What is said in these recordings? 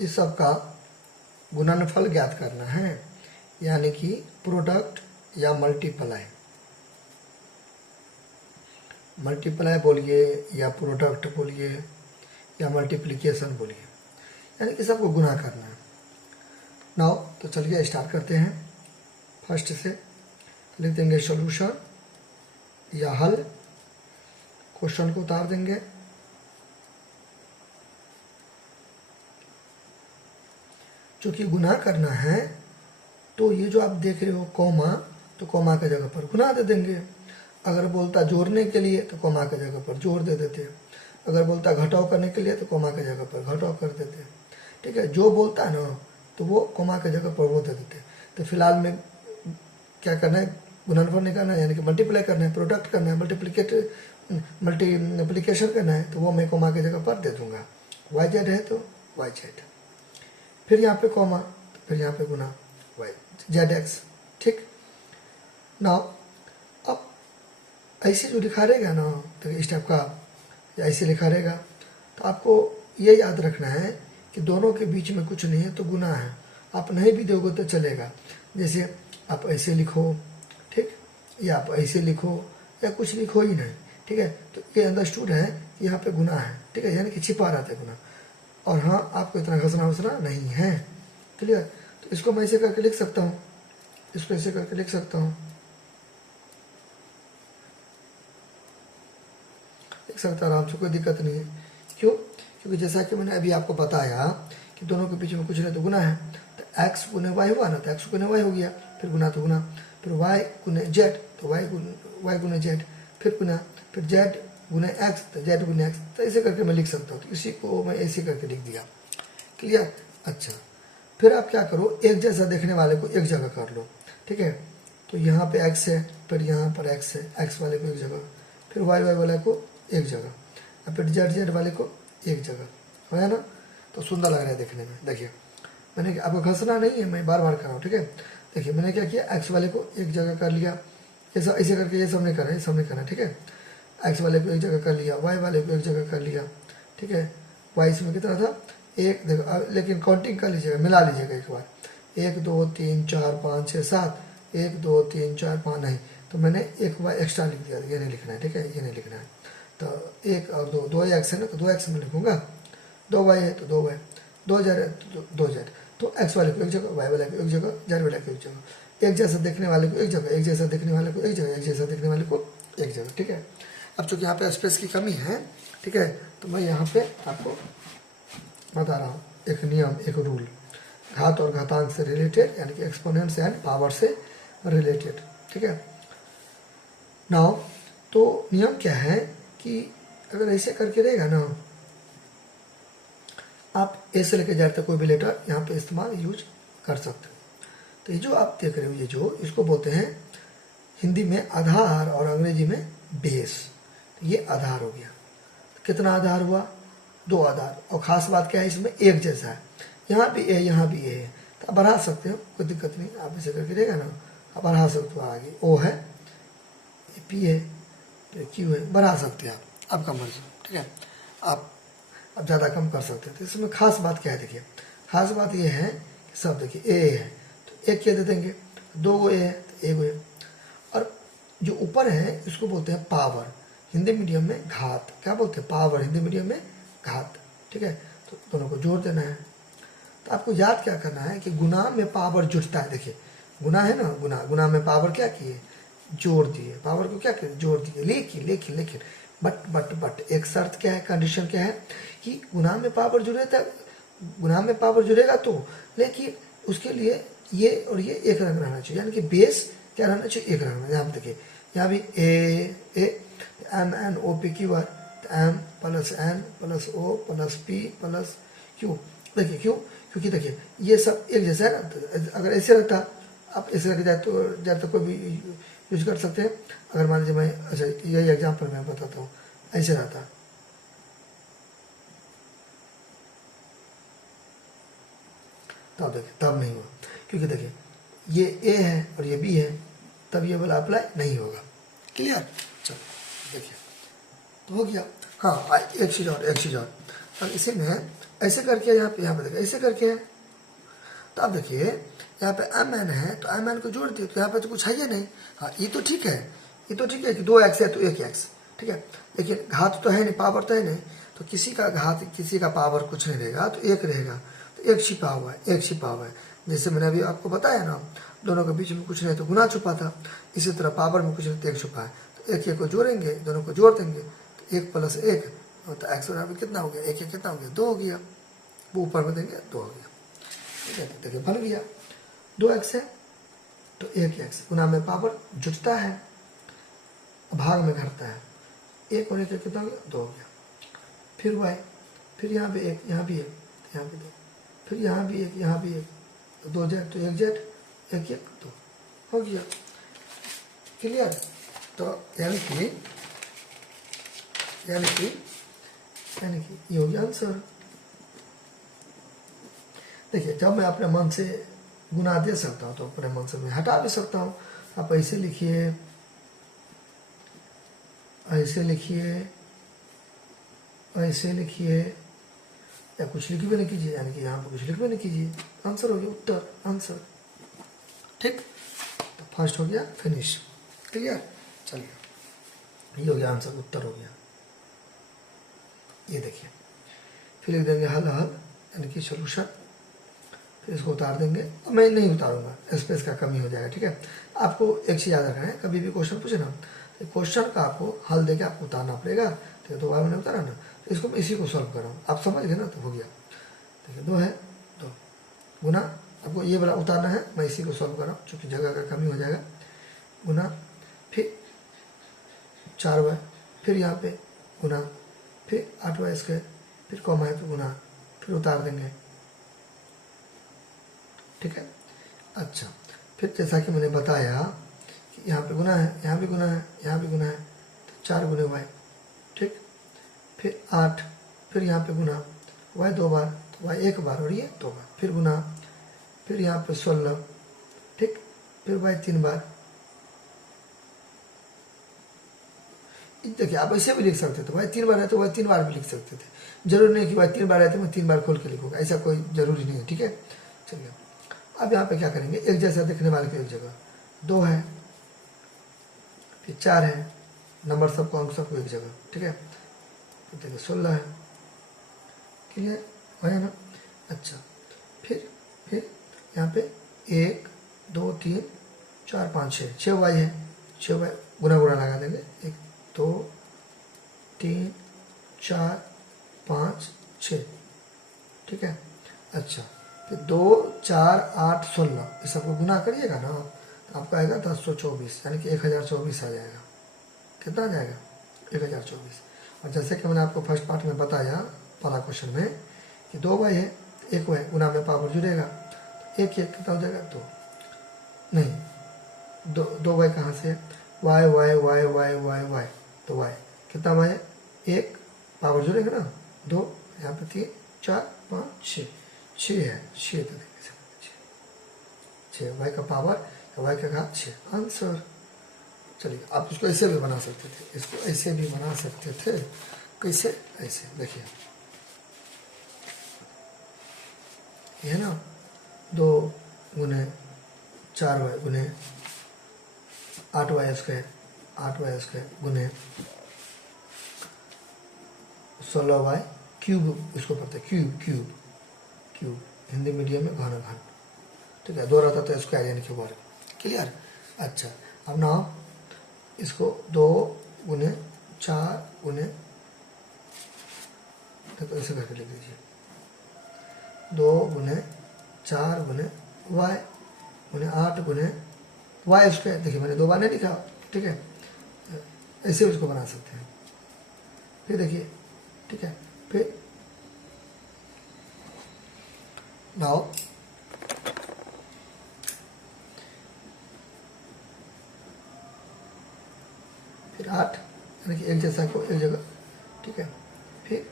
इस सब का गुणनफल ज्ञात करना है, यानी कि प्रोडक्ट या मल्टीप्लाई, मल्टीप्लाई बोलिए या प्रोडक्ट बोलिए या मल्टीप्लिकेशन बोलिए, यानी कि सबको गुना करना है। नाउ तो चलिए स्टार्ट करते हैं। फर्स्ट से लिख देंगे सॉल्यूशन या हल, क्वेश्चन को उतार देंगे। चूंकि गुना करना है तो ये जो आप देख रहे हो कॉमा, तो कॉमा की जगह पर गुना दे देंगे। अगर बोलता जोड़ने के लिए तो कॉमा की जगह पर जोड़ दे देते हैं। अगर बोलता घटाव करने के लिए तो कॉमा की जगह पर घटाव कर देते हैं। ठीक है, जो बोलता है ना तो वो कॉमा की जगह पर वो दे देते हैं। तो फिलहाल में क्या करना है, गुणनफल निकालना है, यानी कि मल्टीप्लाई करना है, प्रोडक्ट करना है, मल्टीप्लिकेशन करना है, तो वो मैं कॉमा की जगह पर दे दूंगा। वाई जेड है तो वाई जेड, फिर यहाँ पे कॉमा, फिर यहाँ पे गुना वाई जेड एक्स। ठीक, नाउ अब ऐसे जो लिखा रहेगा ना, तो इस टाइप का ऐसे लिखा रहेगा, तो आपको ये याद रखना है कि दोनों के बीच में कुछ नहीं है तो गुना है। आप नहीं भी दोगे तो चलेगा, जैसे आप ऐसे लिखो, ठीक, या आप ऐसे लिखो, या कुछ लिखो ही नहीं। ठीक है, तो ये अंडरस्टूड है, यहाँ पे गुना है। ठीक है, यानी कि छिपा रहता है गुना। और हाँ, आपको इतना घसना वसना नहीं है। क्लियर? तो इसको मैं ऐसे करके लिख सकता हूँ, इसको ऐसे करके लिख सकता हूँ, लिख सकता आराम से, कोई दिक्कत नहीं है। क्यों? क्योंकि जैसा कि मैंने अभी आपको बताया कि दोनों के बीच में कुछ नहीं तो गुना है। तो एक्स गुने वाई हुआ ना, तो एक्स गुने वाई हो गया, फिर गुना तो गुना, फिर वाई गुने जेड तो वाई गुने जेड, फिर गुना, फिर जेड गुने एक्स तो जेड गुने एक्स। तो ऐसे करके मैं लिख सकता हूँ। तो इसी को मैं ऐसे करके लिख दिया। क्लियर? अच्छा, फिर आप क्या करो, एक जैसा देखने वाले को एक जगह कर लो। ठीक है, तो यहाँ पे एक्स है, फिर यहाँ पर एक्स है, एक्स वाले को एक जगह, फिर वाई वाले को एक जगह, और फिर जेड जेड वाले को एक जगह, है ना? तो सुंदर लग रहा है देखने में। देखिए, मैंने आपको घसना नहीं है, मैं बार बार कर रहा हूँ। ठीक है, देखिए मैंने क्या किया, एक्स वाले को एक जगह कर लिया, ऐसा ऐसे करके, ये सब नहीं करना, ये सब नहीं करना। ठीक है, एक्स वाले को एक जगह कर लिया, वाई वाले को एक जगह कर लिया। ठीक है, वाई इसमें कितना था, एक, देखो लेकिन काउंटिंग कर लीजिएगा, मिला लीजिएगा एक बार, 1 2 3 4 5 6 7, 1 2 3 4 5 नहीं, तो मैंने एक वाई एक्स्ट्रा लिख दिया, ये नहीं लिखना है। ठीक है, ये नहीं लिखना है। तो एक और दो एक्स है ना, तो 2 एक्स में लिखूंगा, 2 वाई है तो 2 वाई, 2 जेड है तो 2 जेड। तो एक्स वाले को एक जगह, वाई वाले को एक जगह, जेड वाले को एक जगह, एक जैसा देखने वाले को एक जगह, एक जैसा देखने वाले को एक जगह, एक जैसा देखने वाले को एक जगह। ठीक है, अब चूंकि यहाँ पे स्पेस की कमी है, ठीक है, तो मैं यहाँ पे आपको बता रहा हूँ एक नियम, एक रूल, घात और घातांक से रिलेटेड, यानी कि एक्सपोनेंट्स एंड पावर से रिलेटेड। ठीक है, नाउ तो नियम क्या है कि अगर ऐसे करके रहेगा ना, आप ए से लेकर जेड तक कोई भी लेटर यहाँ पे इस्तेमाल यूज कर सकते हो। तो ये जो आप देख रहे हो, ये जो इसको बोलते हैं हिंदी में आधार और अंग्रेजी में बेस। तो ये आधार हो गया। तो कितना आधार हुआ, 2 आधार। और ख़ास बात क्या है, इसमें एक जैसा है, यहाँ भी ए यहाँ भी ए है, तो आप बढ़ा सकते हो, कोई दिक्कत नहीं। आप ऐसे करके रहेगा ना, आप बढ़ा सकते हो। आगे ओ है, पी है, फिर क्यू है, बढ़ा सकते हैं आप, आपका मर्जी। ठीक है, आप ज़्यादा कम कर सकते हैं। तो इसमें खास बात क्या है, देखिए खास बात ये है कि सब देखिए ए है तो एक क्या दे देंगे, 2 गो ए है तो 1 गो ए। और जो ऊपर है इसको बोलते हैं पावर, हिंदी मीडियम में घात। क्या बोलते हैं, पावर, हिंदी मीडियम में घात। ठीक है, तो दोनों को जोड़ देना है। तो आपको याद क्या करना है कि गुना में पावर जुड़ता है। देखिए गुना है ना, गुना में पावर क्या किए, जोड़ दिए। पावर को क्या किए, जोड़ दिए। लेकिन लेकिन लेकिन बट एक शर्त क्या है, कंडीशन क्या है कि गुना में पावर जुड़े, गुना में पावर जुड़ेगा तो, लेकिन उसके लिए ये और ये एक रंग रहना चाहिए, यानी कि बेस क्या रहना चाहिए, एक रंग। यहाँ देखिए, यहाँ भी A M N O P Q R, M plus N plus O plus P plus Q. देखिए क्यों, क्योंकि देखिए ये सब एक जैसा है ना। अगर ऐसे रहता, आप ऐसे रख जाए तो कोई भी यूज कर सकते हैं। अगर मान लीजिए मैं, अच्छा यही एग्जाम्पल मैं बताता हूँ, ऐसे रहता, तब देखिए तब नहीं हुआ, क्योंकि देखिए ये ए है और ये बी है, तब ये वाला अप्लाई नहीं होगा। क्लियर? चलो देखिए, तो हो गया। हाँ, एक चीज़ और अब इसी में ऐसे करके यहाँ पे देखिए ऐसे करके है। तो अब देखिए यहाँ पे एम एन है तो एम एन को जोड़ दिए तो यहाँ पे तो कुछ है ही नहीं। हाँ ये तो ठीक है, ये तो ठीक है कि 2 एक्स है तो 1 एक्स, ठीक है। लेकिन घात तो है नहीं, पावर तो है नहीं, तो किसी का घात किसी का पावर कुछ नहीं रहेगा तो 1 रहेगा। तो 1 छिपा हुआ है, 1 छिपा हुआ है। जैसे मैंने अभी आपको बताया ना, दोनों के बीच में कुछ नहीं तो गुना छुपा था, इसी तरह पावर में कुछ नहीं तो 1 छुपा है। तो 1 1 को जोड़ेंगे, दोनों को जोड़ देंगे तो 1 + 1 तो एक्स बराबर कितना हो गया, 1 1 कितना हो गया, 2 हो गया। वो ऊपर में देंगे 2 हो गया, ठीक है। देखिए बन गया, 2 एक्स है तो 1 एक्स, गुना में पावर जुटता है, भाग में घटता है, 1 होने से कितना हो गया, 2 हो गया। फिर वाई, फिर यहाँ पे 1, यहाँ भी 1, यहाँ भी 2, फिर यहाँ भी 1, यहाँ भी 1, तो 2 जेड तो 1 जेड, 1 1 2 हो गया। क्लियर। तो यानी कि ये हो गया आंसर। देखिए जब मैं अपने मन से गुना दे सकता हूँ तो अपने मन से मैं हटा भी सकता हूँ। आप ऐसे लिखिए, ऐसे लिखिए, ऐसे लिखिए, या कुछ लिख भी नहीं कीजिए, यानी कि यहाँ पर कुछ लिख भी नहीं कीजिए, आंसर हो गया, उत्तर आंसर। ठीक, तो फर्स्ट हो गया फिनिश। क्लियर। चलिए ये हो गया आंसर, उत्तर हो गया। ये देखिए फिर लिख देंगे हल हल यानी कि सोल्यूशन, फिर इसको उतार देंगे। अब मैं नहीं उतारूंगा, स्पेस का कमी हो जाएगा, ठीक है। आपको एक चीज़ याद रखना है, कभी भी क्वेश्चन पूछे ना तो क्वेश्चन का आपको हल देके आपको उतारना पड़ेगा। ठीक है, 2 बार मैंने उतारा ना, तो इसको मैं इसी को सॉल्व कर रहा हूँ, आप समझ गए ना, तो हो गया। देखिए 2 है, 2 गुना, आपको ये वाला उतारना है, मैं इसी को सॉल्व कर रहा हूँ चूँकि जगह का कमी हो जाएगा। गुना, फिर 4y, फिर यहाँ पे गुना, फिर 8y स्क्वायर, फिर कॉमा है तो गुना, फिर उतार देंगे, ठीक है। अच्छा, फिर जैसा कि मैंने बताया कि यहाँ पे गुना है, यहाँ भी गुना है, यहाँ भी गुना है, तो 4 गुने y, ठीक। फिर 8, फिर यहाँ पे गुना, y 2 बार, तो y 1 बार और ये 2 बार, फिर गुना, फिर यहाँ पे 16, ठीक। फिर y 3 बार। देखिए आप ऐसे भी लिख सकते थे, y 3 बार है तो y 3 बार भी लिख सकते थे, जरूरी नहीं कि y 3 बार है तो मैं 3 बार खोल के लिखूंगा, ऐसा कोई जरूरी नहीं है, ठीक है। चलिए अब यहाँ पे क्या करेंगे, एक जैसा दिखने वाले की एक जगह 2 है, फिर 4 है, नंबर सबको अंक सबको एक जगह, ठीक है। फिर देखिए 16 है, क्लियर है ना। अच्छा, फिर यहाँ पे 1 2 3 4 5 6, 6 वाई है, 6 वाई गुना गुना लगा देंगे, 1 2 3 4 5 6, ठीक है। अच्छा, फिर 2 4 8 16, इस सबको गुना करिएगा ना तो आपका आएगा 1024, यानी कि 1024 आ जाएगा। कितना आ जाएगा, 1024। और जैसे कि मैंने आपको फर्स्ट पार्ट में बताया पहला क्वेश्चन में कि 2 वाई है, 1 वाई गुना में पावर जुड़ेगा, तो 1 1 कितना हो जाएगा, 2 नहीं, 2 वाई कहाँ से, y y y y y y, तो वाई कितना वाई है, 1 पावर जुड़ेगा ना, 2 यहाँ पे 3 4 5 6, 6 है, 6 तो देंगे 6 वाई का पावर, वाई का घात 6, आंसर। चलिए आप इसको ऐसे भी बना सकते थे, इसको ऐसे भी बना सकते थे, कैसे, ऐसे देखिए ये है ना, 2 गुने 4 वाई गुने 8 वाई स्क्वायर, 8 वाई स्क्वायर गुने 16 वाई क्यूब, इसको पढ़ते cube cube cube, Hindi medium में घन घन, ठीक है। दोहराता तो स्क्वायर यानी कि वर्ग, क्लियर। अच्छा, अब ना इसको 2 गुने 4 गुने, तो ऐसे करके लिख दीजिए, 2 गुने 4 गुने वाई गुने 8 गुने वाई स्क्वायर। देखिए मैंने 2 बार नहीं लिखा, ठीक है, ऐसे उसको बना सकते हैं। फिर देखिए, ठीक है, फिर नाउ फिर 8 यानी कि एक जैसा को एक जगह, ठीक है। फिर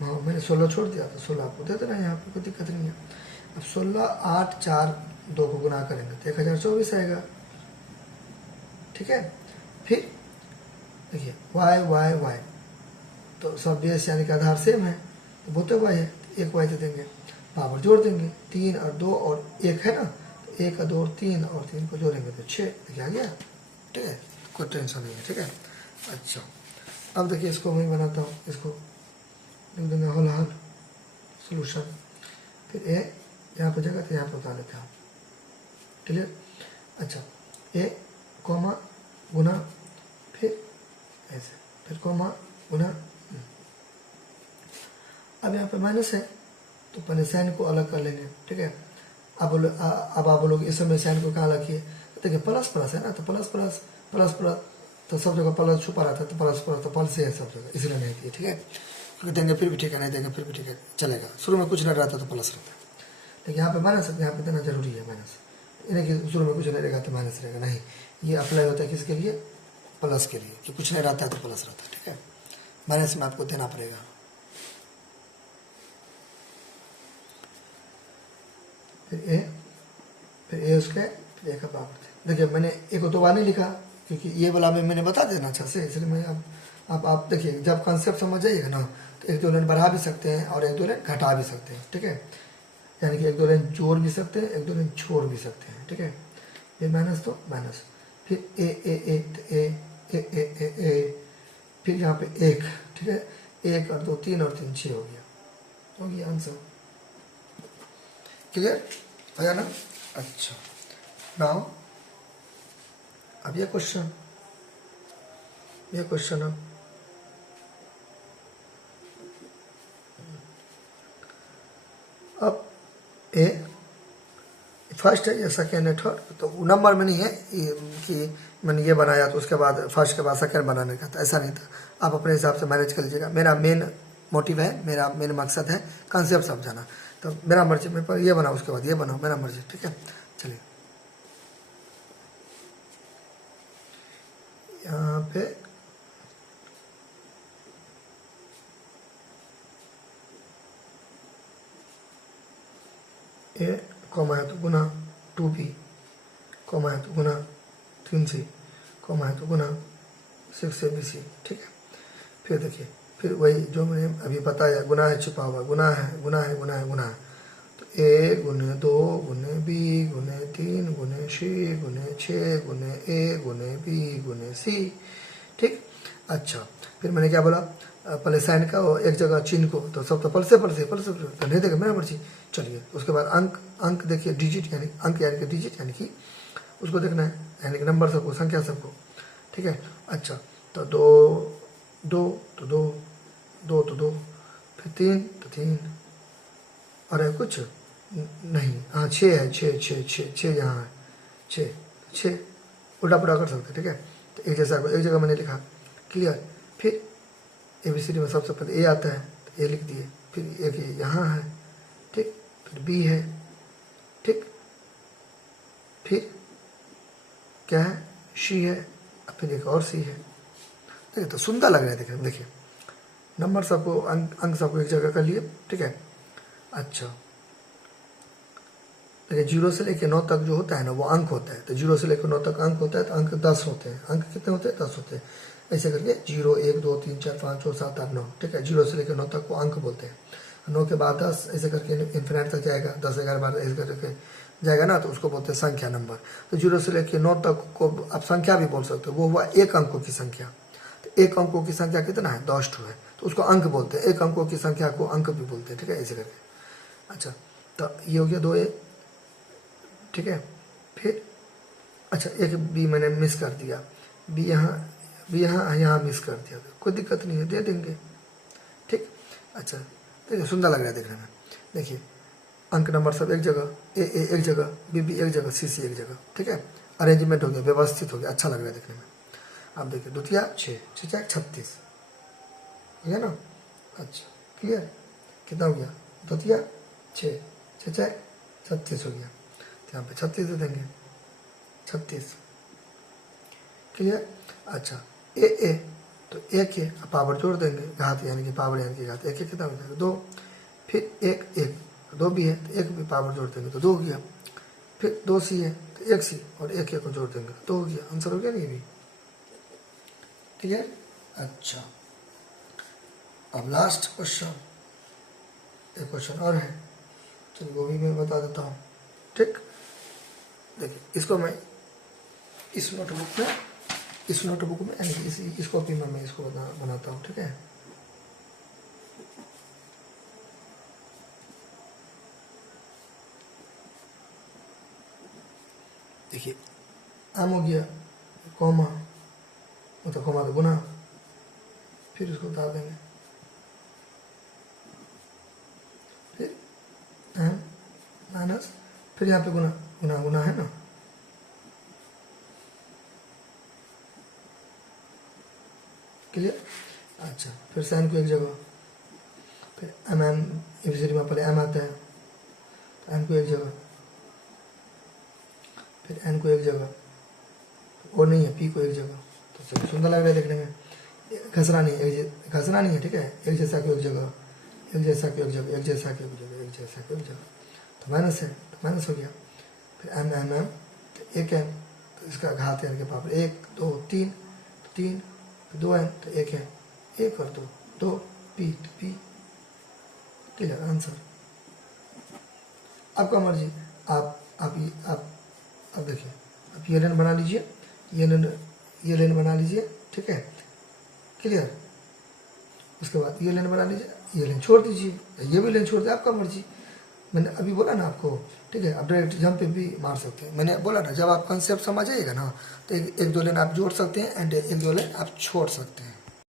हाँ मैंने 16 छोड़ दिया था, 16 आपको दे देना, यहाँ पे कोई दिक्कत नहीं है। अब 16 8 4 2 को गुना करेंगे तो 1024 आएगा, ठीक है। फिर देखिए वाई वाई वाई, तो सब बेस यानी कि आधार सेम है, तो वो तो वाई है, तो एक वाई दे देंगे, पावर जोड़ देंगे, 3 और 2 और 1 है ना, तो 1 और 2 और 3 और 3 को जोड़ेंगे तो 6, देखिए आ गया। ठीक है, कोई टेंशन नहीं है। ठीक है, अच्छा अब देखिए इसको मैं बनाता हूँ, इसको लिख देंगे होल हल सोल्यूशन, फिर ए यहाँ पर जगह तो यहाँ पर उतार लेते हैं, क्लियर। अच्छा ए कॉमा गुना, फिर ऐसे, फिर कॉमा गुना, अब यहाँ पे माइनस है तो पहले साइन को अलग कर लेंगे। ठीक है, अब आप लोग इस समय साइन को कहाँ रखिए, तो देखिए प्लस प्लस है ना, तो प्लस प्लस प्लस प्लस, तो सब जगह प्लस छुपा रहता है, तो प्लस प्लस तो प्लस है सब जगह, इसलिए नहीं दिए। ठीक है, क्योंकि देंगे फिर भी ठीक है, नहीं देंगे फिर भी ठीक है, चलेगा। शुरू में कुछ नहीं रहता तो प्लस रहता है, लेकिन यहाँ पे माइनस है, यहाँ पे देना जरूरी है माइनस, इन्हें कि शुरू में कुछ नहीं रहेगा तो माइनस रहेगा, नहीं, ये अप्लाई होता है किसके लिए, प्लस के लिए, कि कुछ नहीं रहता है तो प्लस रहता है। ठीक है, माइनस में आपको देना पड़ेगा। फिर ए उसके, फिर ए का पावर। देखिए मैंने ए को 2 बार नहीं लिखा, क्योंकि ये वाला में मैंने बता देना अच्छा से, इसलिए मैं अब आप देखिए जब कॉन्सेप्ट समझ जाइएगा ना, तो 1 2 लाइन बढ़ा भी सकते हैं और 1 2 लाइन घटा भी सकते हैं। ठीक है, यानी कि 1 2 लाइन जोड़ भी सकते हैं, 1 2 लाइन छोड़ भी सकते हैं। ठीक है, ये माइनस तो माइनस, फिर ए ए ए ए ए ए ए ए, फिर यहाँ पे 1। ठीक है, 1 और 2 3 और 3 6 हो गया आंसर। क्लियर हो गया ना। अच्छा नाउ अब ये क्वेश्चन अब ए फर्स्ट है या सेकेंड है थर्ड, तो नंबर में नहीं है कि मैंने ये बनाया तो उसके बाद फर्स्ट के बाद सेकेंड बनाने का, तो ऐसा नहीं था। आप अपने हिसाब से मैनेज कर लीजिएगा। मेरा मेन मोटिव है, मेरा मेन मकसद है कॉन्सेप्ट समझाना, तो मेरा मर्जी, मैं पर ये बनाऊँ उसके बाद ये बनाऊँ, मेरा मर्जी। ठीक है, चलिए यहाँ पे ए कॉमा है तो गुना 2b, कॉमा है तो गुना 3c, कॉमा है तो गुना 6abc। ठीक है, फिर देखिए फिर वही जो मैंने अभी बताया, गुना है छिपा हुआ, गुना है गुना है गुना है गुना है, तो a गुने 2 गुने b गुने 3 गुने c गुने 6 गुने a गुने b गुने c। ठीक, अच्छा फिर मैंने क्या बोला, पहले साइन का और एक जगह चिन्ह को, तो सब तो पल से तो नहीं देगा, मेरा मर्जी। चलिए उसके बाद अंक देखिए, डिजिट यानी अंक यानी कि डिजिट यानी कि उसको देखना है, यानी कि नंबर सबको, संख्या सबको। ठीक है, अच्छा तो 2 फिर 3 तो 3, और कुछ नहीं, हाँ 6 है, 6 यहाँ है, 6 उल्टा पुल्टा कर सकते। ठीक है, तो एक जगह मैंने लिखा, क्लियर। फिर ABCD में सबसे पहले ए आता है, तो ए लिख दिए, फिर एक यहाँ है, ठीक, फिर बी है, ठीक, फिर क्या है, सी है, फिर एक और सी है। देखिए तो सुंदर लग रहा है देखने में। देखिए नंबर सबको, अंक सबको एक जगह कर लिए। ठीक है, अच्छा देखिए 0 से लेकर 9 तक जो होता है ना वो अंक होता है, तो 0 से लेकर 9 तक अंक होता है, तो अंक 10 होते हैं। अंक कितने होते हैं, 10 होते हैं। ऐसे करके 0 1 2 3 4 5 6 7 8 9। ठीक है, 0 से लेकर 9 तक को अंक बोलते हैं। 9 के बाद 10, ऐसे करके इन्फिनिट तक जाएगा, 10 11 12 ऐसे करके जाएगा ना, तो उसको बोलते हैं संख्या, नंबर। तो 0 से लेकर 9 तक को आप संख्या भी बोल सकते हो, वो हुआ एक अंकों की संख्या। तो एक अंकों की संख्या कितना है, 10 है, तो उसको अंक बोलते हैं। एक अंकों की संख्या को अंक भी बोलते हैं। ठीक है, ऐसे करके। अच्छा तो ये हो गया 2a। ठीक है, फिर अच्छा एक बी मैंने मिस कर दिया, बी यहाँ मिस कर दिया, कोई दिक्कत नहीं है, दे देंगे। ठीक, अच्छा देखिए सुंदर लग रहा है देखने में। देखिए अंक नंबर सब एक जगह, ए एक जगह, बी एक जगह, सी एक जगह। ठीक है, अरेंजमेंट हो गया, व्यवस्थित हो गया, अच्छा लग रहा है देखने में। आप देखिए द्वितीया 6 6 36, ठीक है ना। अच्छा क्लियर, कितना हो गया, द्वितीया 6 6 36 हो गया, तो यहाँ पे 36 दे देंगे, 36। क्लियर, अच्छा ए तो एक के पावर जोड़ देंगे, घात यानी कि पावर यानी कि घात, एक कितना हो जाएगा 2, फिर एक 2 भी है तो एक भी पावर जोड़ देंगे तो 2 हो गया, फिर 2 सी है तो 1 सी और एक को जोड़ देंगे तो 2 हो गया। आंसर हो गया नहीं भी, ठीक है। अच्छा, अब लास्ट क्वेश्चन, एक क्वेश्चन और है, चलिए वो भी मैं बता देता हूँ। ठीक, देखिए इसको मैं इस नोटबुक में इस कॉपी में मैं इसको बनाता हूँ। ठीक है, देखिए आम हो गया, कॉमा, मतलब कॉमा तो गुना, फिर उसको उतार देंगे, फिर एम माइनस, फिर यहाँ पे गुना गुना गुना है ना, क्लियर। अच्छा, फिर साइन को एक जगह, फिर एम एम एफिशिएंसी में पहले एम आता है, तो एन को एक जगह, फिर एन को एक जगह, और नहीं है पी को एक जगह, तो चलिए सुंदर लग रहा है देखने में, घसना नहीं है। ठीक है, एक जैसा को एक जगह, एक जैसा को एक जगह, एक जैसा को एक जगह, एक जैसा को एक जगह, तो माइनस है, तो माइनस हो गया। फिर एम एम एम, तो एक एन, तो इसका घात है के पावर, 1 2 3, तो 3, फिर 2 एन, तो एक है, 1 और 2 2 पी, तो पी, क्लियर आंसर। आपका मर्जी, आप देखिए, आप ये लाइन बना लीजिए, ये लाइन बना लीजिए। ठीक है, क्लियर। उसके बाद ये लाइन बना लीजिए, ये लाइन छोड़ दीजिए, ये भी लाइन छोड़ दीजिए, आपका मर्जी। मैंने अभी बोला ना आपको, ठीक है, आप डायरेक्ट जंप पे भी मार सकते हैं। मैंने बोला ना, जब आप कंसेप्ट समझ आइएगा ना, तो एक दो लाइन आप जोड़ सकते हैं एंड एक दो लाइन आप छोड़ सकते हैं।